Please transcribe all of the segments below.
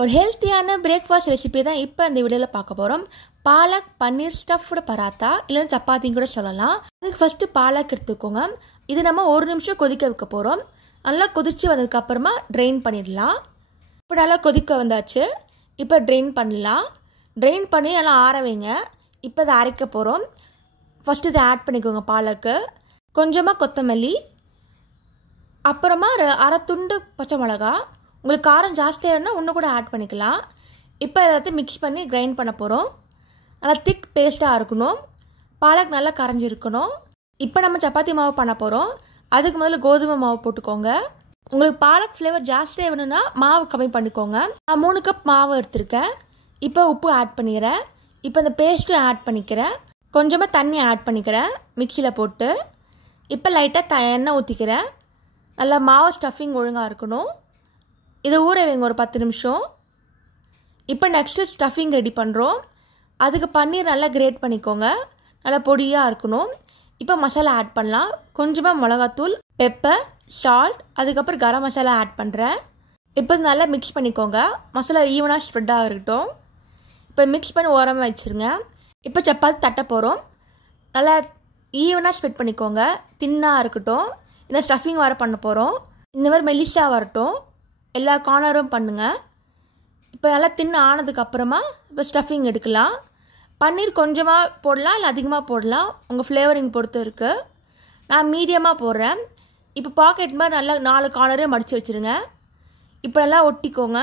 ஒரு ஹெல்த்தியான breakfast recipe தான் இப்போ இந்த வீடியோவில் பார்க்க போகிறோம். பாலக் பன்னீர் ஸ்டஃப்டு பராத்தா இல்லைன்னா சப்பாத்தின்னு கூட சொல்லலாம். அதுக்கு ஃபஸ்ட்டு பாலக் எடுத்துக்கோங்க. இது நம்ம 1 நிமிஷம் கொதிக்க வைக்க போகிறோம். நல்லா கொதித்து வந்ததுக்கப்புறமா ட்ரெயின் பண்ணிடலாம். இப்போ நல்லா கொதிக்க வந்தாச்சு. இப்போ ட்ரெயின் பண்ணலாம். ட்ரெயின் பண்ணி நல்லா ஆற வைங்க. இப்போ இதை அரைக்க போகிறோம். ஃபஸ்ட்டு இதை ஆட் பண்ணிக்கோங்க. பாலக்கு கொஞ்சமாக கொத்தமல்லி, அப்புறமா அரை துண்டு பச்சை மிளகா. உங்களுக்கு காரம் ஜாஸ்தியாக இருந்தால் இன்னும் கூட ஆட் பண்ணிக்கலாம். இப்போ எல்லாத்தையும் மிக்ஸ் பண்ணி கிரைண்ட் பண்ண போகிறோம். நல்லா திக் பேஸ்ட்டாக இருக்கணும். பாலக் நல்லா கரைஞ்சிருக்கணும். இப்போ நம்ம சப்பாத்தி மாவு பண்ண போகிறோம். அதுக்கு முதல்ல கோதுமை மாவு போட்டுக்கோங்க. உங்களுக்கு பாலக் ஃப்ளேவர் ஜாஸ்தியாக வேணும்னா மாவு கம்மி பண்ணிக்கோங்க. நான் 3 கப் மாவு எடுத்திருக்கேன். இப்போ உப்பு ஆட் பண்ணிக்கிறேன். இப்போ இந்த பேஸ்ட்டும் ஆட் பண்ணிக்கிறேன். கொஞ்சமாக தண்ணி ஆட் பண்ணிக்கிறேன் மிக்சியில் போட்டு. இப்போ லைட்டாக எண்ணெய் ஊற்றிக்கிறேன். நல்லா மாவு ஸ்டஃபிங் ஒழுங்காக இருக்கணும். இதை ஊற வைங்க ஒரு 10 நிமிஷம். இப்போ நெக்ஸ்ட்டு ஸ்டஃபிங் ரெடி பண்ணுறோம். அதுக்கு பன்னீர் நல்லா கிரேட் பண்ணிக்கோங்க. நல்லா பொடியாக இருக்கணும். இப்போ மசாலா ஆட் பண்ணலாம். கொஞ்சமாக மிளகாத்தூள், பெப்பர், சால்ட், அதுக்கப்புறம் கரம் மசாலா ஆட் பண்ணுறேன். இப்போ நல்லா மிக்ஸ் பண்ணிக்கோங்க. மசாலா ஈவனாக ஸ்ப்ரெட்டாக இருக்கட்டும். இப்போ மிக்ஸ் பண்ணி ஓரமாக வச்சுருங்க. இப்போ சப்பாத்தி தட்ட போகிறோம். நல்லா ஈவனாக ஸ்ப்ரெட் பண்ணிக்கோங்க. தின்னாக இருக்கட்டும். இந்த ஸ்டஃபிங் வர பண்ண போகிறோம். இந்த மாதிரி மெலிசாக வரட்டும். எல்லா கார்னரும் பண்ணுங்கள். இப்போ நல்லா தின்னு ஆனதுக்கப்புறமா இப்போ ஸ்டஃபிங் எடுக்கலாம். பன்னீர் கொஞ்சமாக போடலாம் இல்லை அதிகமாக போடலாம். உங்கள் ஃப்ளேவரிங் பொறுத்து இருக்குது. நான் மீடியமாக போடுறேன். இப்போ பாக்கெட் மாதிரி நல்லா 4 கார்னரையும் மடித்து வச்சுருங்க. இப்போ நல்லா ஒட்டிக்கோங்க.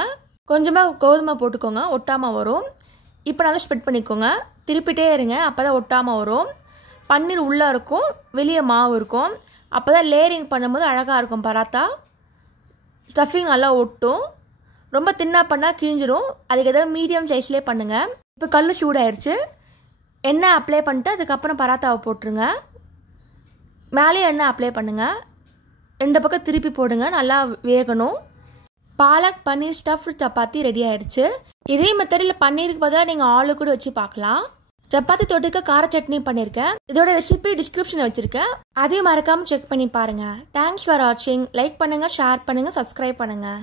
கொஞ்சமாக கோதுமை போட்டுக்கோங்க, ஒட்டாமல் வரும். இப்போ நல்லா ஸ்ப்ரெட் பண்ணிக்கோங்க. திருப்பிட்டே இருங்க, அப்போ தான் ஒட்டாமல் வரும். பன்னீர் உள்ளே இருக்கும், வெளியே மாவு இருக்கும். அப்போ தான் லேயரிங் பண்ணும்போது அழகாக இருக்கும் பராத்தா. ஸ்டஃபிங் நல்லா ஒட்டும். ரொம்ப தின்னாக பண்ணால் கிழிஞ்சிரும். அதுக்கு ஏதாவது மீடியம் சைஸ்லேயே பண்ணுங்கள். இப்போ கல் சூடாயிருச்சு. எண்ணெய் அப்ளை பண்ணிட்டு அதுக்கப்புறம் பராத்தாவை போட்டுருங்க. மேலேயும் எண்ணெய் அப்ளை பண்ணுங்கள். 2 பக்கம் திருப்பி போடுங்க. நல்லா வேகணும். பாலக் பன்னீர் ஸ்டஃப்டு சப்பாத்தி ரெடி ஆகிடுச்சு. இதே மெத்தடில் பன்னீருக்கு பதிலாக நீங்கள் ஆலு கூட வச்சு பார்க்கலாம். சப்பாத்தி தொட்டுக்க கார சட்னி பண்ணியிருக்கேன். இதோட ரெசிபி டிஸ்கிரிப்ஷனில் வச்சுருக்கேன். அதையும் மறக்காமல் செக் பண்ணி பாருங்கள். தேங்க்ஸ் ஃபார் வாட்சிங். லைக் பண்ணுங்கள், ஷேர் பண்ணுங்கள், சப்ஸ்கிரைப் பண்ணுங்கள்.